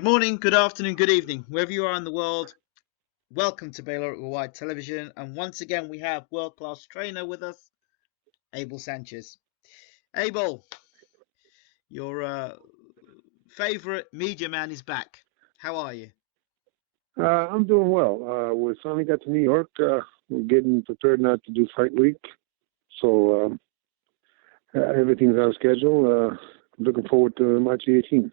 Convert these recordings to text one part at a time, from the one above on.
Good morning, good afternoon, good evening, wherever you are in the world. Welcome to Baylor Worldwide Television, and once again we have world-class trainer with us, Abel Sanchez. Abel, your favorite media man is back. How are you? I'm doing well. We finally got to New York. We're getting prepared now to do fight week, so everything's on schedule. Looking forward to March 18th.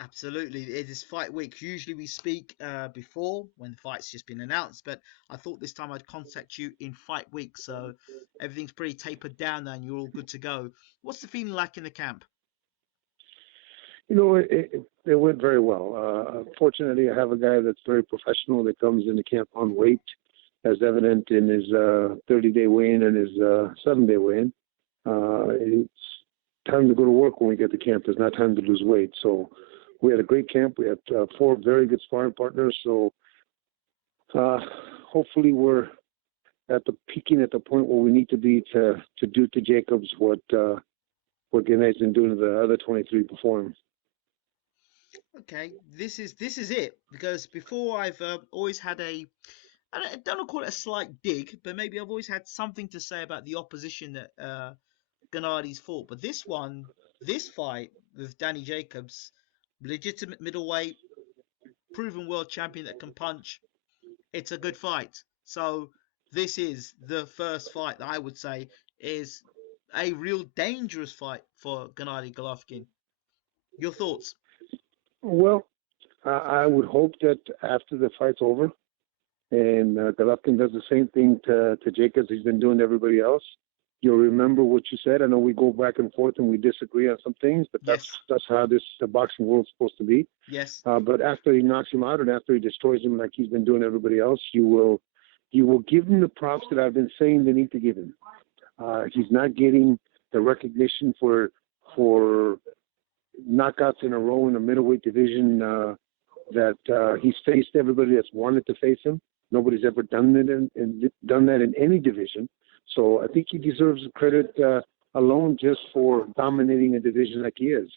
Absolutely, it is fight week. Usually we speak before when the fight's just been announced, but I thought this time I'd contact you in fight week, so everything's pretty tapered down now and you're all good to go. What's the feeling like in the camp? You know, it went very well. Fortunately, I have a guy that's very professional that comes into camp on weight, as evident in his 30-day weigh-in and his 7-day weigh-in. It's time to go to work when we get to camp. There's not time to lose weight. So we had a great camp. We had 4 very good sparring partners. So hopefully we're peaking at the point where we need to be to do to Jacobs what Grenada's been doing to the other 23 before him. Okay, this is it, because before I've always had I don't call it a slight dig, but maybe I've always had something to say about the opposition that Gennadi's fought. But this fight with Danny Jacobs, legitimate middleweight, proven world champion that can punch, it's a good fight. So this is the first fight that I would say is a real dangerous fight for Gennady Golovkin. Your thoughts? Well, I would hope that after the fight's over and Golovkin does the same thing to Jacobs he's been doing to everybody else, you'll remember what you said. I know we go back and forth and we disagree on some things, but that's how the boxing world's supposed to be. Yes. But after he knocks him out and after he destroys him like he's been doing to everybody else, you will give him the props that I've been saying they need to give him. He's not getting the recognition for knockouts in a row in the middleweight division that he's faced everybody that's wanted to face him. Nobody's ever done that in any division. So I think he deserves credit alone just for dominating a division like he is.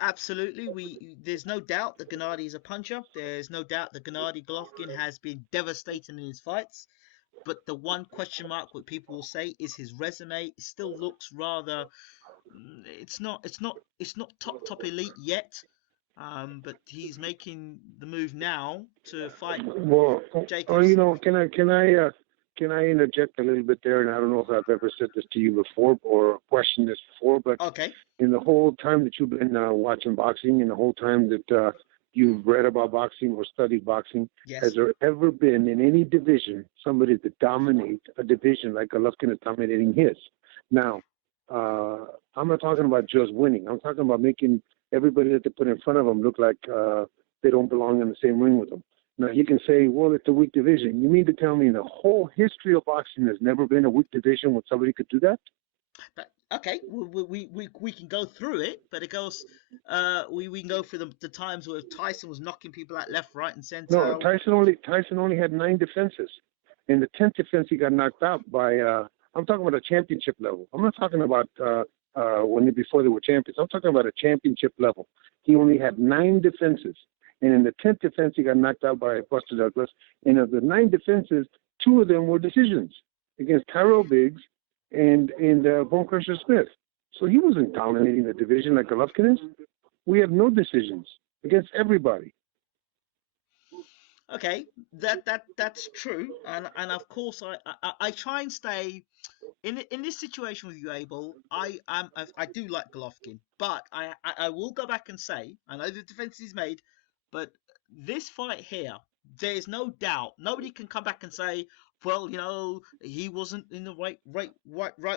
Absolutely. There's no doubt that Gennady is a puncher. There's no doubt that Gennady Golovkin has been devastating in his fights. But the one question mark, what people will say, is his resume. It still looks rather. It's not top elite yet. But he's making the move now to fight Jacobs. You know, can I interject a little bit there? And I don't know if I've ever said this to you before or questioned this before, but okay. In the whole time that you've been watching boxing, and the whole time that you've read about boxing or studied boxing, has there ever been in any division somebody to dominate a division like Golovkin is dominating his? Now, I'm not talking about just winning. I'm talking about making everybody that they put in front of them look like they don't belong in the same ring with them. Now, you can say, well, it's a weak division. You mean to tell me in the whole history of boxing there's never been a weak division where somebody could do that? But, okay, we can go through it, but it goes, we can go through the times where Tyson was knocking people out left, right, and center. No, Tyson only had 9 defenses. In the 10th defense, he got knocked out by, I'm talking about a championship level. I'm not talking about before they were champions. I'm talking about a championship level. He only had 9 defenses. And in the 10th defense, he got knocked out by Buster Douglas. And of the 9 defenses, 2 of them were decisions against Tyrell Biggs and Bone Crusher Smith. So he wasn't dominating the division like Golovkin is. We have no decisions against everybody. Okay, that's true, and of course I try and stay in this situation with you, Abel. I do like Golovkin, but I will go back and say I know the defense he's made, but this fight here, there's no doubt. Nobody can come back and say, well, you know, he wasn't in the right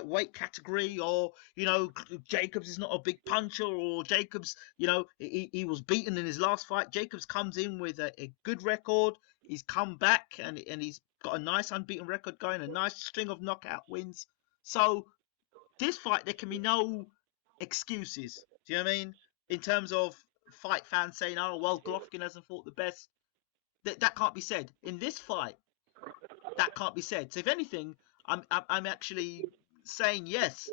weight category, or, you know, Jacobs is not a big puncher, or Jacobs, you know, he was beaten in his last fight. Jacobs comes in with a good record. He's come back and he's got a nice unbeaten record going, a nice string of knockout wins. So this fight, there can be no excuses. Do you know what I mean? In terms of fight fans saying, oh, well, Golovkin hasn't fought the best. That can't be said. In this fight, that can't be said. So if anything, I'm actually saying yes.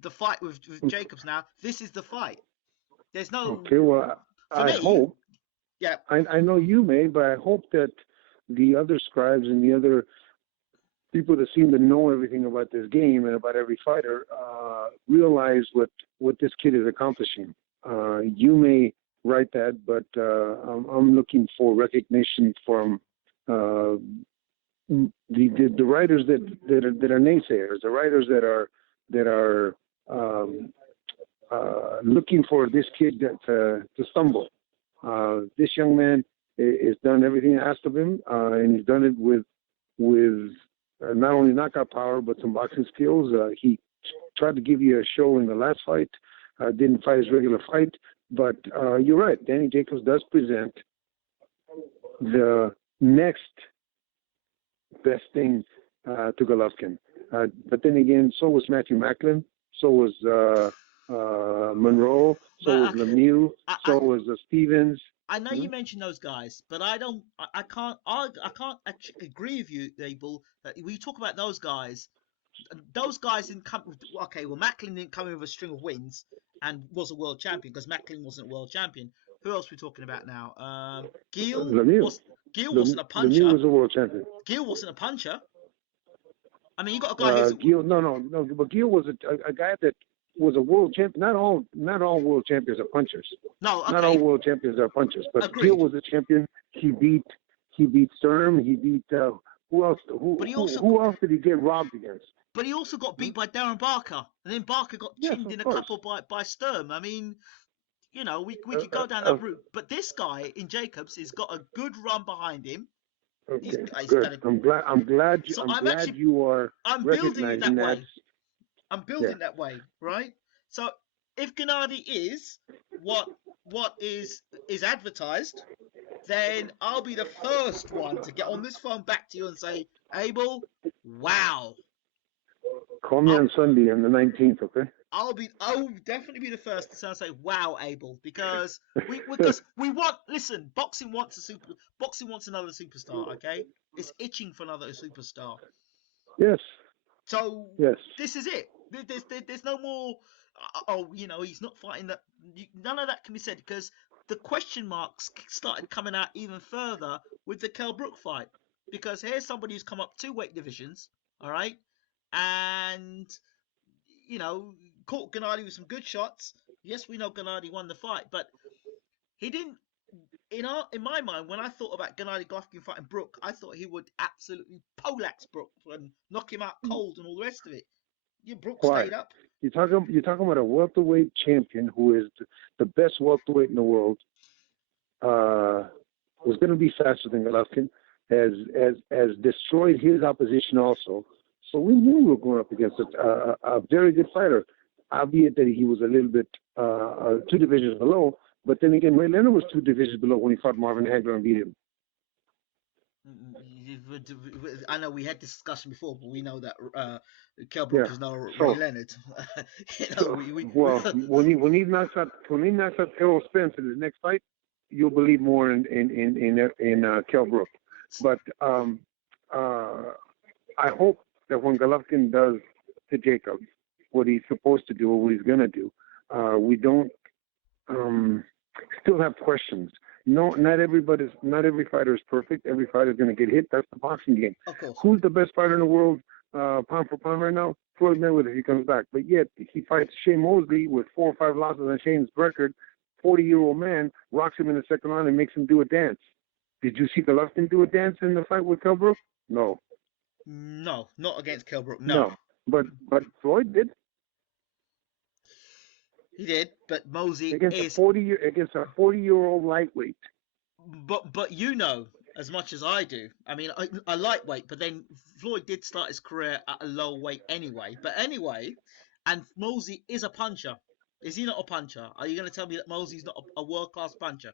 The fight with Jacobs now. This is the fight. There's no. Okay, well, For I me, hope. yeah, I know you may, but I hope that the other scribes and the other people that seem to know everything about this game and about every fighter realize what this kid is accomplishing. You may write that, but I'm looking for recognition from the writers that are naysayers, the writers that are looking for this kid to stumble. This young man has done everything asked of him, and he's done it with not only knockout power but some boxing skills. He tried to give you a show in the last fight. Didn't fight his regular fight, but you're right. Danny Jacobs does present the next best thing to Golovkin. But then again, so was Matthew Macklin, so was Monroe, so was Lemieux, so was Stevens. I know you mentioned those guys, but I don't. I can't. I can't actually agree with you, Abel. That when you talk about those guys didn't come. Okay, well, Macklin didn't come in with a string of wins and was a world champion because Macklin wasn't a world champion. Who else are we talking about now? Gil Lemieux. Gil wasn't a puncher. Lemieux was a world champion. Gil wasn't a puncher. I mean, you got a guy who's Gil. No. But Gil was a guy that was a world champion. Not all world champions are punchers. No, okay. Not all world champions are punchers. But Agreed. Gil was a champion. He beat Sturm. He beat who else? Who else did he get robbed against? But he also got beat by Darren Barker, and then Barker got chinned in a couple by Sturm. I mean, you know, we could go down that route. But this guy in Jacobs has got a good run behind him. Okay, good. I'm glad you are recognizing that. I'm building that way, right? So if Gennady is what is advertised, then I'll be the first one to get on this phone back to you and say, Abel, wow. Call me on Sunday on the 19th, okay? I'll definitely be the first to say, wow, Abel, because we want. Listen, boxing wants another superstar, okay? It's itching for another superstar. Yes. So yes. This is it. There's no more. Oh, you know, he's not fighting that. None of that can be said because the question marks started coming out even further with the Kell Brook fight. Because here's somebody who's come up 2 weight divisions, all right, and you know, caught Gennady with some good shots. Yes, we know Gennady won the fight, but he didn't. In my mind, when I thought about Gennady Golovkin fighting Brook, I thought he would absolutely poleaxe Brook and knock him out cold and all the rest of it. Brook stayed up. You're talking about a welterweight champion who is the best welterweight in the world. Was going to be faster than Golovkin. Has destroyed his opposition also. So we knew we were going up against a very good fighter, albeit that he was a little bit 2 divisions below. But then again, Ray Leonard was 2 divisions below when he fought Marvin Hagler and beat him. I know we had this discussion before, but we know that Kell Brook is no Ray Leonard. When he knocks out Errol Spence in his next fight, you'll believe more in Kell Brook. But I hope that when Golovkin does to Jacobs what he's supposed to do or what he's going to do, we don't still have questions. No, not every fighter is perfect. Every fighter is going to get hit. That's the boxing game. Who's the best fighter in the world, pound for pound right now? Floyd Mayweather, if he comes back. But yet he fights Shane Mosley with 4 or 5 losses on Shane's record. 40-year-old man rocks him in the second round and makes him do a dance. Did you see Golovkin do a dance in the fight with Kell Brook? No. No, not against Kell Brook. No. But Floyd did. He did, but Mosey against a 40-year-old lightweight. But you know as much as I do. I mean, a lightweight, but then Floyd did start his career at a low weight anyway. But anyway, and Mosey is a puncher. Is he not a puncher? Are you going to tell me that Mosey's not a world-class puncher?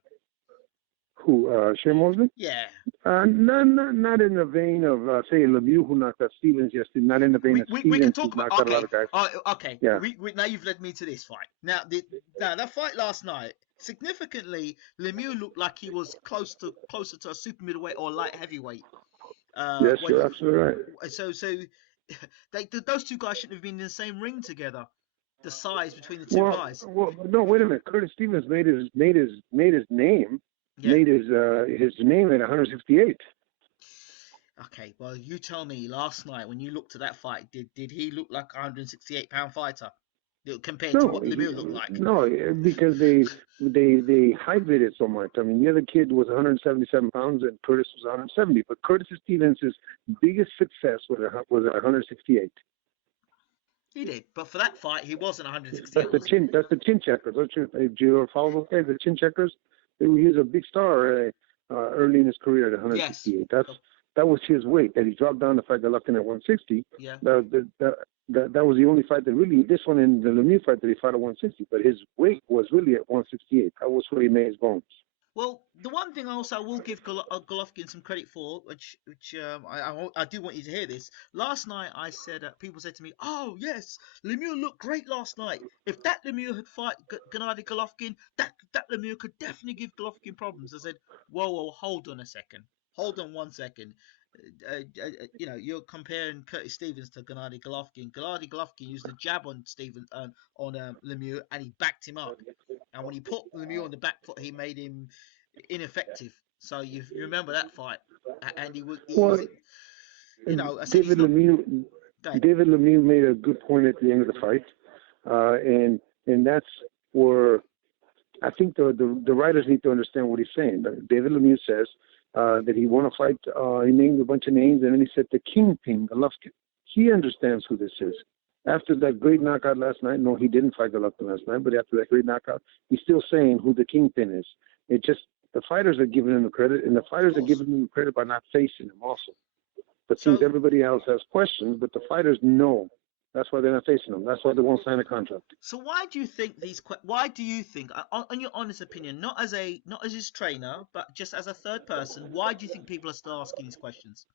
Who, Shane Mosley? Yeah. Not in the vein of, say, Lemieux, who knocked out Stevens yesterday. Not in the vein of Stevens, we can talk about, a lot of guys. Okay. Yeah. Now you've led me to this fight. Now, that fight last night, significantly, Lemieux looked like he was closer to a super middleweight or light heavyweight. Yes, you're absolutely right. So those 2 guys shouldn't have been in the same ring together. the size between the two guys. Well, no, wait a minute. Curtis Stevens made his name Yeah. his name at 168. Okay. Well, you tell me. Last night, when you looked at that fight, did he look like a 168-pound fighter compared to No, what Lemieux looked like? no, because they hybrid it so much. I mean, the other kid was 177 pounds and Curtis was 170, but Curtis Stevens' biggest success was at 168. He did, but for that fight, he wasn't 168, That's the was he? chin. That's the chin checkers. Don't you? Do you ever follow those guys? The chin checkers. He was a big star early in his career at Yes. 168. That was his weight. That he dropped down to fight Golovkin at 160. Yeah. That was the only fight that really. This one in the Lemieux fight that he fought at 160, but his weight was really at 168. That was where he made his bones. Well, the one thing also I will give Golovkin some credit for, which I do want you to hear this. Last night I said, people said to me, "Oh yes, Lemieux looked great last night. If that Lemieux had fought Gennady Golovkin, that Lemieux could definitely give Golovkin problems." I said, "Whoa, hold on a second, hold on 1 second. You're comparing Curtis Stevens to Gennady Golovkin. Gennady Golovkin used a jab on Lemieux, and he backed him up. And when he put Lemieux on the back foot, he made him ineffective. So you remember that fight, and he was, Well, I said he's not. David Lemieux made a good point at the end of the fight, and that's where I think the writers need to understand what he's saying. David Lemieux says that he won a fight. He named a bunch of names, and then he said the Kingpin Golovkin. He understands who this is. After that great knockout last night, no, he didn't fight Golovkin last night, but after that great knockout, he's still saying who the Kingpin is. It just the fighters are giving him the credit, and the fighters are giving him the credit by not facing him also. But since everybody else has questions, but the fighters know. That's why they're not facing him. That's why they won't sign a contract. So why do you think Why do you think, on your honest opinion, not as his trainer, but just as a third person, why do you think people are still asking these questions?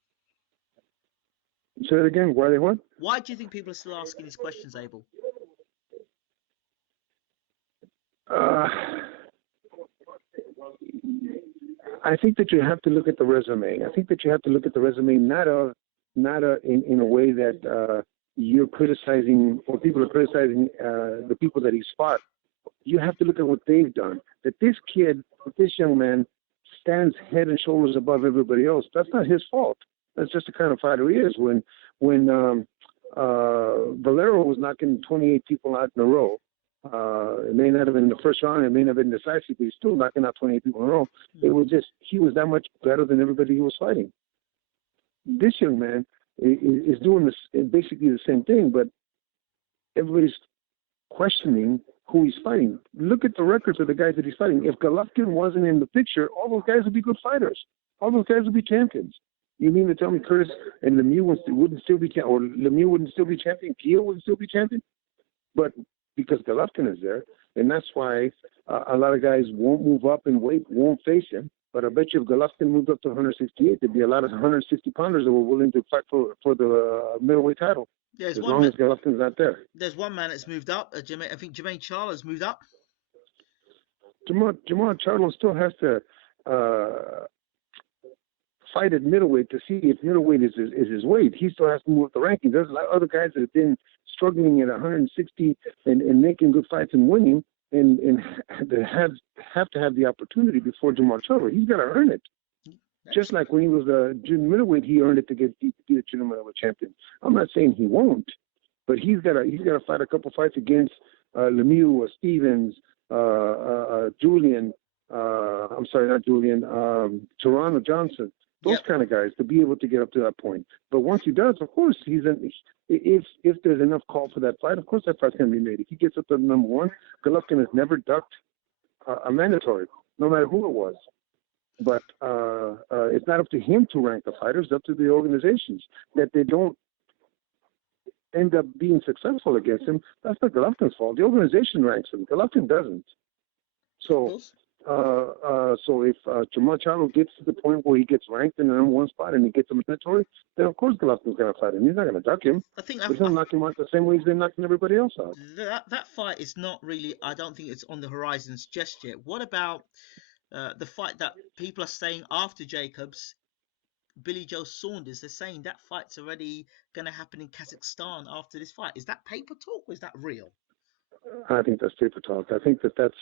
Say it again. Why they what? Why do you think people are still asking these questions, Abel? I think that you have to look at the resume. I think that you have to look at the resume not in a way that you're criticizing or people are criticizing the people that he's fought. You have to look at what they've done. That this young man, stands head and shoulders above everybody else. That's not his fault. That's just the kind of fighter he is. When Valero was knocking 28 people out in a row, it may not have been the first round, it may not have been decisive, but he's still knocking out 28 people in a row. It was just, he was that much better than everybody he was fighting. This young man is doing this basically the same thing, but everybody's questioning who he's fighting. Look at the records of the guys that he's fighting. If Golovkin wasn't in the picture, all those guys would be good fighters. All those guys would be champions. You mean to tell me Curtis and Lemieux wouldn't still be champion, or Lemieux wouldn't still be champion, Keo wouldn't still be champion? But because Golovkin is there, and that's why a lot of guys won't move up in weight, won't face him. But I bet you if Golovkin moved up to 168, there'd be a lot of 160-pounders that were willing to fight for the middleweight title. As long as Golovkin's not there. There's one man that's moved up. I think Jermaine Charlo's moved up. Jamal Charlo still has to fight at middleweight to see if middleweight is his weight. He still has to move up the rankings. There's a lot of other guys that have been struggling at 160 and making good fights and winning, and that have to have the opportunity before Jamal Charlo. He's got to earn it. Just like when he was a junior middleweight, he earned it to be a junior middleweight champion. I'm not saying he won't, but he's got to fight a couple fights against Lemieux or Stevens, Julian. I'm sorry, not Julian. Toronto Johnson. Those kind of guys to be able to get up to that point. But once he does, of course, if there's enough call for that fight, of course that fight's going to be made. If he gets up to number one, Golovkin has never ducked a mandatory, no matter who it was. But it's not up to him to rank the fighters. It's up to the organizations that they don't end up being successful against him. That's not Golovkin's fault. The organization ranks him. Golovkin doesn't. So if Jamal Charlo gets to the point where he gets ranked in the number one spot and he gets a mandatory, then of course Golovkin's going to fight him. He's not going to duck him. He's going to knock him out the same way he's been knocking everybody else out. That fight is not really, I don't think it's on the horizons just yet. What about the fight that people are saying after Jacobs, Billy Joe Saunders? They're saying that fight's already going to happen in Kazakhstan after this fight. Is that paper talk or is that real? I think that's paper talk. I think that's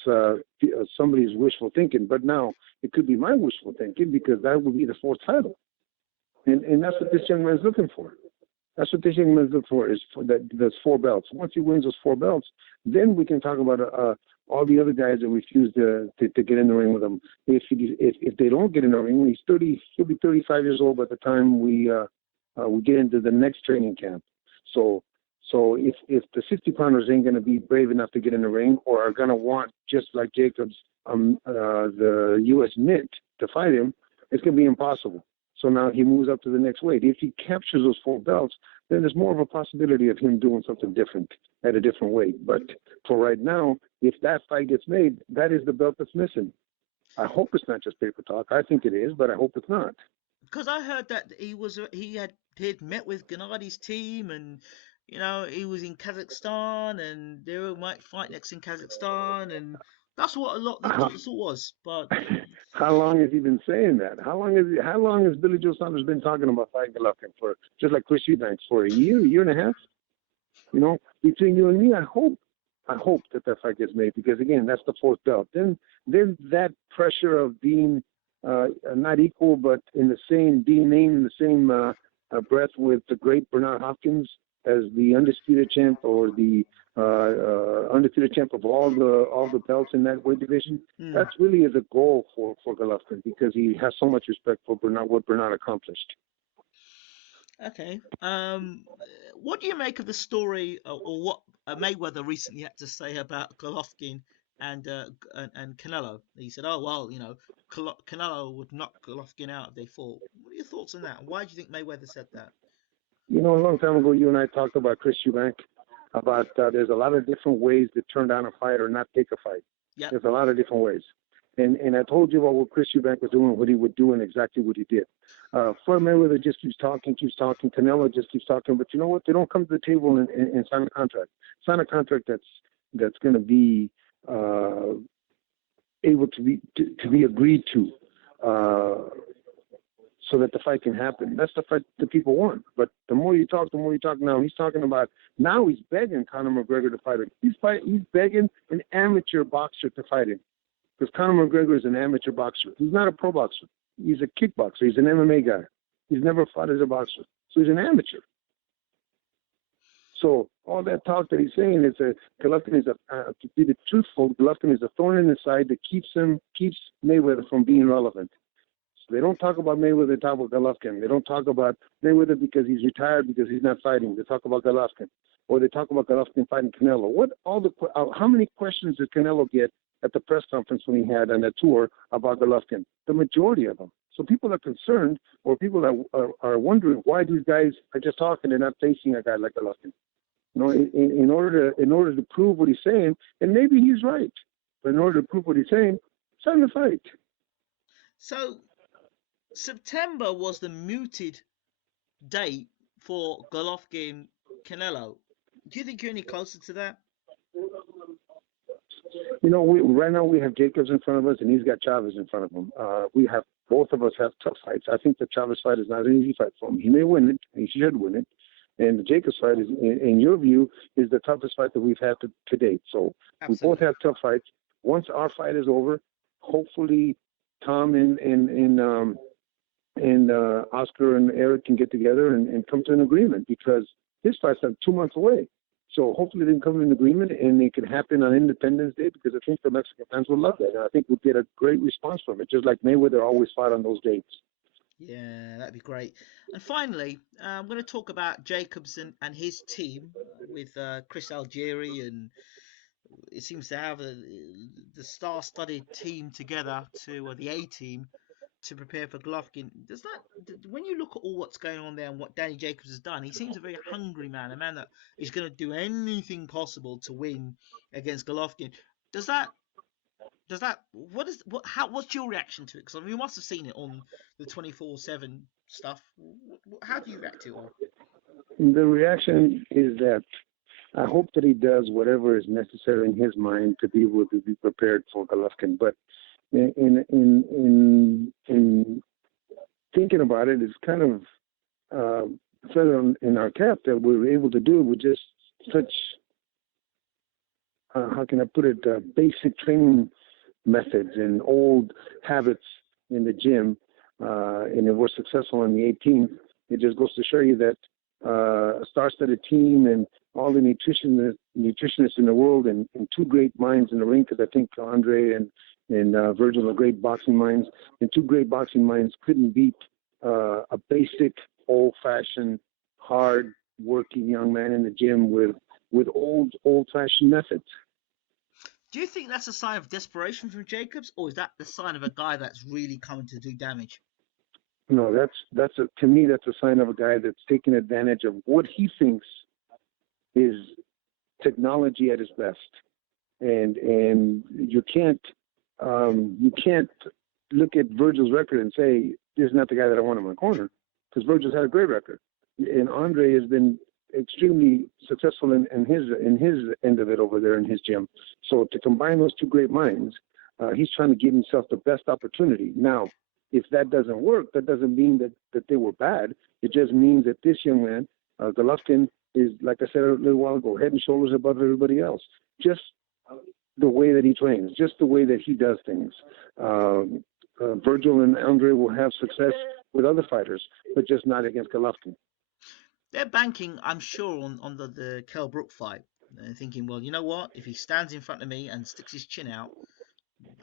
somebody's wishful thinking. But now it could be my wishful thinking because that would be the fourth title, and that's what this young man's looking for. That's what this young man's looking for is for that those four belts. Once he wins those four belts, then we can talk about all the other guys that refuse to get in the ring with him. If they don't get in the ring, when he's 30, he'll be 35 years old by the time we get into the next training camp. So if the 60 pounders ain't going to be brave enough to get in the ring or are going to want, just like Jacobs, the U.S. Mint to fight him, it's going to be impossible. So now he moves up to the next weight. If he captures those four belts, then there's more of a possibility of him doing something different at a different weight. But for right now, if that fight gets made, that is the belt that's missing. I hope it's not just paper talk. I think it is, but I hope it's not. Because I heard that he had met with Gennadi's team, and he was in Kazakhstan, and they might fight next in Kazakhstan, and that's what a lot of the How, thought was. But how long has he been saying that? How long has Billy Joe Saunders been talking about fighting Golovkin for, just like Chris Eubanks, for a year and a half? Between you and me, I hope that fight gets made because again, that's the fourth belt. Then that pressure of being not equal, but being named in the same breath with the great Bernard Hopkins as the undisputed champ or the undefeated champ of all the belts in that weight division. That's really the goal for Golovkin because he has so much respect for what Bernard accomplished. okay, what do you make of the story, or what Mayweather recently had to say about Golovkin and Canelo? He said, "Oh well, Canelo would knock Golovkin out if they fought." What are your thoughts on that? Why do you think Mayweather said that? A long time ago, you and I talked about Chris Eubank, about there's a lot of different ways to turn down a fight or not take a fight. Yep. There's a lot of different ways. And I told you about what Chris Eubank was doing, what he would do, and exactly what he did. Floyd Mayweather just keeps talking. Canelo just keeps talking. But you know what? They don't come to the table and sign a contract. Sign a contract that's going to be able to be agreed to. So that the fight can happen. That's the fight that people want. But the more you talk now. He's talking about, now he's begging Conor McGregor to fight him. He's begging an amateur boxer to fight him. Because Conor McGregor is an amateur boxer. He's not a pro boxer. He's a kickboxer. He's an MMA guy. He's never fought as a boxer. So he's an amateur. So all that talk that he's saying is Golovkin is to be the truthful, Golovkin is a thorn in the side that keeps Mayweather from being relevant. They don't talk about Mayweather, they talk about Golovkin. They don't talk about Mayweather because he's retired, because he's not fighting. They talk about Golovkin. Or they talk about Golovkin fighting Canelo. How many questions did Canelo get at the press conference when he had on that tour about Golovkin? The majority of them. So people are concerned, or people are wondering why these guys are just talking and not facing a guy like Golovkin. In order to prove what he's saying, and maybe he's right, but in order to prove what he's saying, it's time to fight. So September was the mooted date for Golovkin Canelo. Do you think you're any closer to that? Right now we have Jacobs in front of us, and he's got Chavez in front of him. Both of us have tough fights. I think the Chavez fight is not an easy fight for him. He may win it. He should win it. And the Jacobs fight, is, in your view, is the toughest fight that we've had to date. So Absolutely. We both have tough fights. Once our fight is over, hopefully Tom and Oscar and Eric can get together and come to an agreement, because his fight's 2 months away. So hopefully they can come to an agreement and it can happen on Independence Day, because I think the Mexican fans will love that. And I think we'll get a great response from it, just like Mayweather always fought on those dates. Yeah, that'd be great. And finally, I'm going to talk about Jacobs and his team with Chris Algieri, and it seems to have the star-studded team together the A team to prepare for Golovkin. When you look at all what's going on there and what Danny Jacobs has done, he seems a very hungry man, a man that is going to do anything possible to win against Golovkin. What's your reaction to it? Because you must have seen it on the 24/7 stuff. How do you react to it all? The reaction is that I hope that he does whatever is necessary in his mind to be able to be prepared for Golovkin. But in thinking about it, it's kind of feather in our cap that we were able to do it with just such how can I put it, basic training methods and old habits in the gym, and if we're successful on the 18th, it just goes to show you that a star-studded team and all the nutritionists in the world and two great minds in the ring, because I think Andre and Virgil are great boxing minds, and two great boxing minds couldn't beat a basic, old-fashioned, hard-working young man in the gym with old-fashioned methods. Do you think that's a sign of desperation from Jacobs, or is that the sign of a guy that's really coming to do damage? No, to me, that's a sign of a guy that's taking advantage of what he thinks is technology at its best, and you can't look at Virgil's record and say this is not the guy that I want in my corner, because Virgil's had a great record, and Andre has been extremely successful in his end of it over there in his gym. So to combine those two great minds, he's trying to give himself the best opportunity. Now, if that doesn't work, that doesn't mean that they were bad. It just means that this young man, Golovkin, is, like I said a little while ago, head and shoulders above everybody else. Just the way that he trains, just the way that he does things. Virgil and Andre will have success with other fighters, but just not against Golovkin. They're banking, I'm sure, on the Kell Brook fight. They're thinking, well, you know what? If he stands in front of me and sticks his chin out,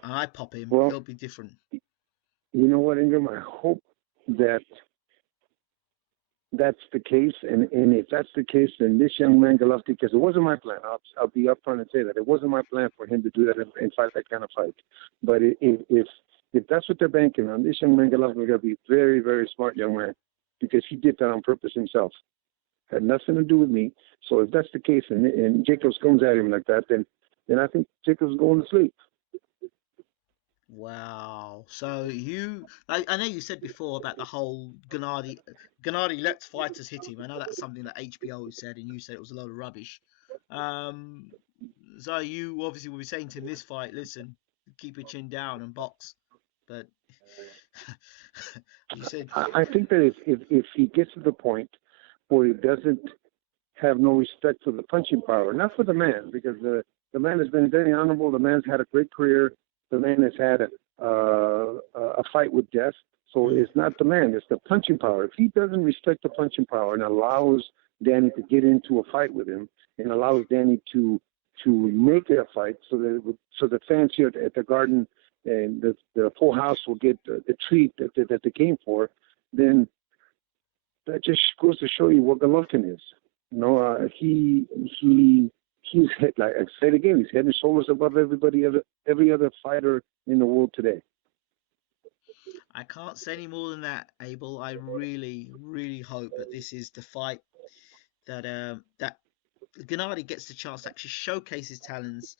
and I pop him, he'll be different. You know what, Ingram? I hope that that's the case, and if that's the case, then this young man Golovkin, because it wasn't my plan. I'll be upfront and say that it wasn't my plan for him to do that and fight that kind of fight. But if that's what they're banking on, this young man Golovkin is going to be a very, very smart young man, because he did that on purpose himself. Had nothing to do with me. So if that's the case, and Jacobs comes at him like that, then I think Jacobs is going to sleep. Wow. So I know you said before about the whole Gennady lets fighters hit him. I know that's something that HBO said, and you said it was a load of rubbish. So you obviously will be saying to him this fight, listen, keep your chin down and box. But you said... I think that if he gets to the point where he doesn't have no respect for the punching power, not for the man, because the man has been very honorable. The man's had a great career. The man has had a fight with death. So it's not the man, it's the punching power. If he doesn't respect the punching power and allows Danny to get into a fight with him and allows Danny to make it a fight so the fans here at the Garden and the full house will get the treat that they came for, then that just goes to show you what Golovkin is. You know, he's head, like I said again, he's head and shoulders above every other fighter in the world today. I can't say any more than that, Abel. I really, really hope that this is the fight that that Gennady gets the chance to actually showcase his talents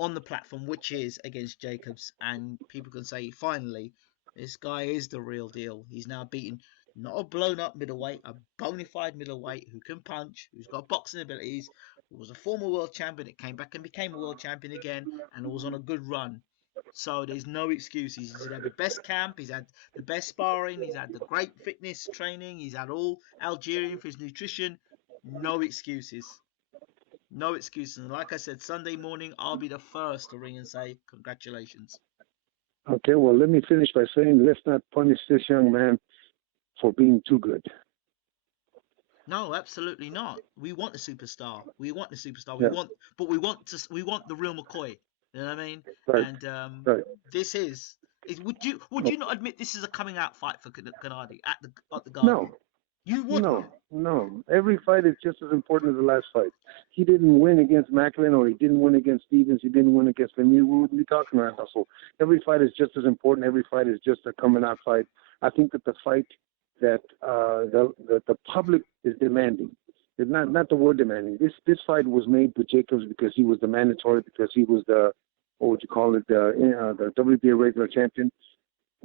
on the platform, which is against Jacobs, and people can say, finally, this guy is the real deal. He's now beaten not a blown-up middleweight, a bona fide middleweight who can punch, who's got boxing abilities, who was a former world champion, it came back and became a world champion again, and was on a good run. So there's no excuses. He's had the best camp, he's had the best sparring, he's had the great fitness training, he's had all Algerian for his nutrition. No excuses. No excuses. And like I said, Sunday morning, I'll be the first to ring and say, congratulations. Okay, well, let me finish by saying, let's not punish this young man for being too good. No, absolutely not. We want a superstar. We want the superstar. Yeah. We want the real McCoy. You know what I mean? Right. And right. This is would you not admit this is a coming out fight for Gennady at the Garden? No. You would. No. Every fight is just as important as the last fight. He didn't win against Macklin, or he didn't win against Stevens. He didn't win against Lemieux. We wouldn't be talking right now. So every fight is just as important. Every fight is just a coming out fight. I think that the fight that the public is demanding, it's not the word demanding. This fight was made with Jacobs because he was the mandatory, because he was the, what would you call it, the WBA regular champion.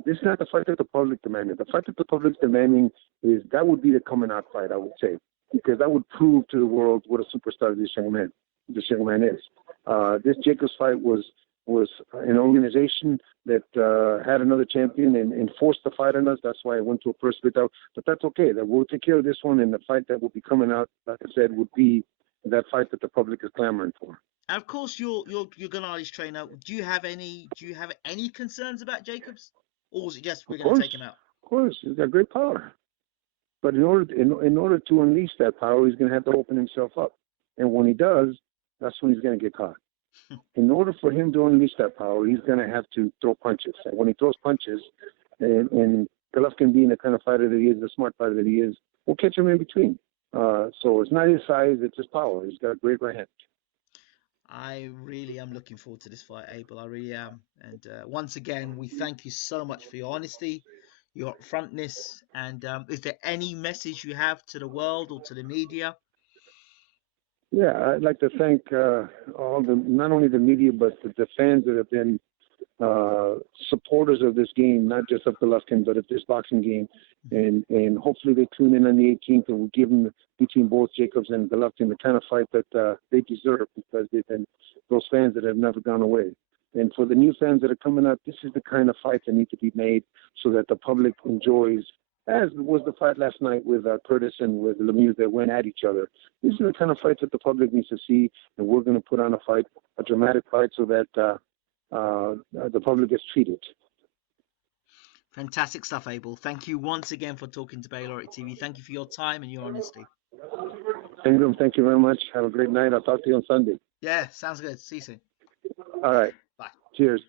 This is not the fight that the public demanded. The fight that the public's demanding is, that would be the coming out fight, I would say, because that would prove to the world what a superstar this young man is. This Jacobs fight was an organization that had another champion and forced the fight on us. That's why it went to a first split out. But that's okay. That we'll take care of this one, and the fight that will be coming out, like I said, would be that fight that the public is clamoring for. And of course, you're Gennadi's trainer. Do you have any concerns about Jacobs, or was it just we're Of going to course, take him out? of course, he's got great power. But in order to unleash that power, he's going to have to open himself up. And when he does, that's when he's going to get caught. In order for him to unleash that power, he's going to have to throw punches. And when he throws punches, and Golovkin being the kind of fighter that he is, the smart fighter that he is, will catch him in between. So it's not his size, it's his power. He's got a great right hand. I really am looking forward to this fight, Abel. I really am. And once again, we thank you so much for your honesty, your upfrontness. And is there any message you have to the world or to the media? Yeah, I'd like to thank not only the media, but the fans that have been supporters of this game, not just of Golovkin, but of this boxing game. And hopefully they tune in on the 18th and we'll give them, between both Jacobs and Golovkin, the kind of fight that they deserve, because they've been those fans that have never gone away. And for the new fans that are coming up, this is the kind of fight that need to be made so that the public enjoys, as was the fight last night with Curtis and with Lemieux that went at each other. These are the kind of fights that the public needs to see, and we're going to put on a fight, a dramatic fight, so that the public gets treated. Fantastic stuff, Abel. Thank you once again for talking to BWTM. Thank you for your time and your honesty. Ingram, thank you very much. Have a great night. I'll talk to you on Sunday. Yeah, sounds good. See you soon. All right. Bye. Cheers.